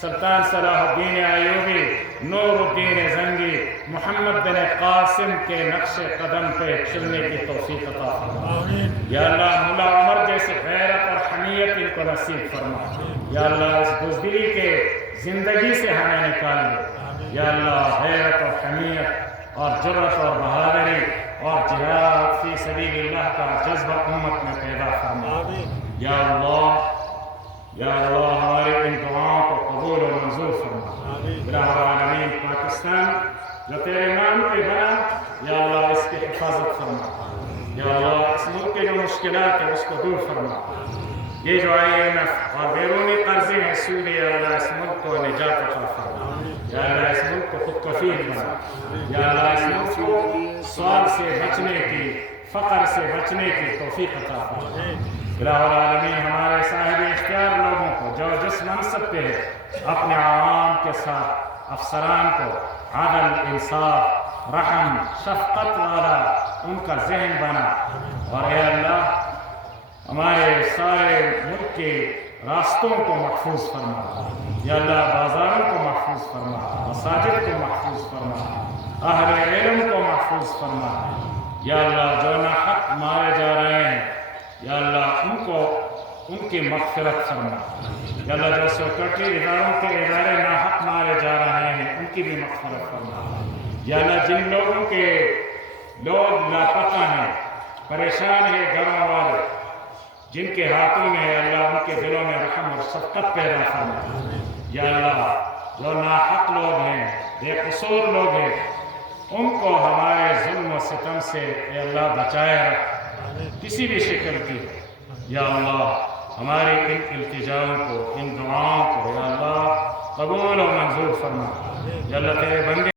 سلطان صلاح الدین ایوبی، نور الدین زنگی، محمد بن قاسم کے نقش قدم پہ چلنے کی توفیق عطا فرما۔ یا اللہ ملا عمر جیسے غیرت اور حمیت ان کو نصیب فرما۔ یا اللہ اس بزدلی کے زندگی سے ہمیں نکال دے۔ یا اللہ غیرت اور حمیت اور جرأت اور بہادری اور جہاد فی سبیل اللہ کا جذبہ امت میں پیدا فرما۔ یا اللہ ہمارے ان دعاؤں کو قبول و منظور فرما۔ الہ العالمین پاکستان جو تیرے نام پہ بنا، یا اللہ اس کی حفاظت فرما۔ یا اللہ اس ملک کے جو مشکلات ہیں اس کو دور فرما۔ یہ جو IMF اور بیرونی قرضے ہیں سود، یا اللہ اس ملک کو نجات عطا فرما۔ یا اللہ اس ملک کو خود کفیل بنا۔ یا اللہ اس ملک کو سوال سے بچنے کی، فقر سے بچنے کی توفیق عطا فرما۔ الہ العالمین ہمارے صاحب اختیار لوگوں کو جو جس منصب پہ اپنے عوام کے ساتھ افسران کو عدل، انصاف، رحم، شفقت والا ان کا ذہن بنا، اور اے اللہ ہمارے سارے ملک کے راستوں کو محفوظ فرما۔ یا اللہ بازاروں کو محفوظ فرما، مساجد کو محفوظ فرما، اہل علم کو محفوظ فرما۔ یا اللہ جو ناحق مارے جا رہے ہیں، یا اللہ ان کی مغفرت فرما۔ یا اللہ جو سیکورٹی اداروں کے ادارے ناحق مارے جا رہے ہیں ان کی بھی مغفرت فرما۔ یا اللہ جن لوگوں کے لوگ لاپتہ ہیں، پریشان ہیں گھروں والے، جن کے ہاتھوں میں ہے، اللہ ان کے دلوں میں رحم اور شفقت پیدا فرما۔ یا اللہ جو ناحق لوگ ہیں، بے قصور لوگ ہیں، ان کو ہمارے ظلم و ستم سے اے اللہ بچائے رکھ، کسی بھی شکل کی۔ یا اللہ ہماری ان التجاؤں کو، ان دعاؤں کو یا اللہ قبول و منظور فرما۔ یا اللہ تیرے بندے